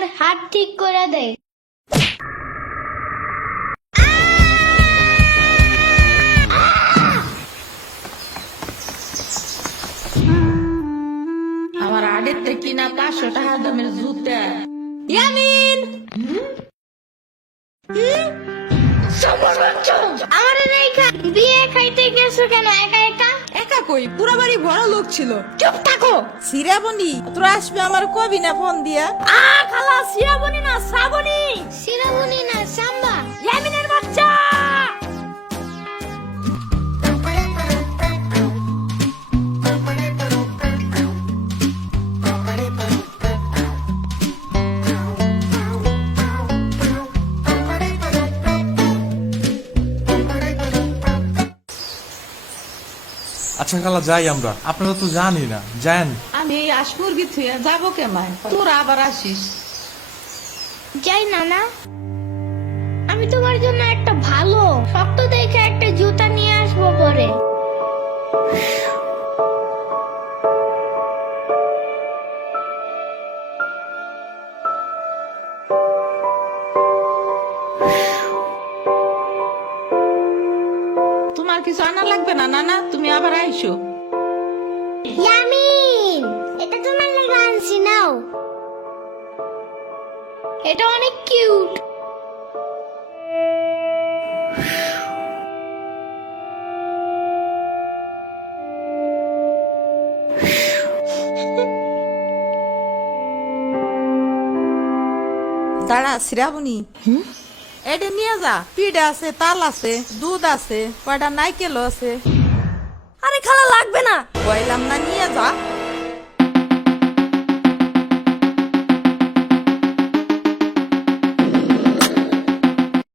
আমার হাত ঠিক করে দে। আমার আড়েতে কিনা 500 টাকা দামের জুতা। ইয়ামিন আমার রেখা বিয়ে খাইতে গেছো কেন একা একা? একা কই, পুরো বাড়ি ভরা লোক ছিল। চুপ থাকো। সিরাবনি তোরা আসবে আমার কবি না ফোন দিয়া? খালা সিরাবনি না শ্রাবণী। শিরামণি না সাম্বা। ইয়ামিনের বাচ্চা। আচ্ছা খালা যাই আমরা, আপনারা তো জানি না, যান। আমি এই আসমুরগি থুয়ে যাবো কেমায়, তোরা আবার আসিস। যাই নানা, আমি তোমার জন্য একটা ভালো শক্ত দেখে একটা জুতা নিয়ে আসবো পরে। তোমার কিছু আনা লাগবে না নানা, তুমি আবার আইসো। ইয়ামিন, এটা তোমার লাগা আনছি নাও। এটা অনেক কিউট। দাঁড়া সিরাবনি, এটা নিয়ে যা। পিঠা আছে, তাল আছে, দুধ আছে, কয়টা নাইকেল আছে। আরে খালা লাগবে না। কইলাম না নিয়ে যা।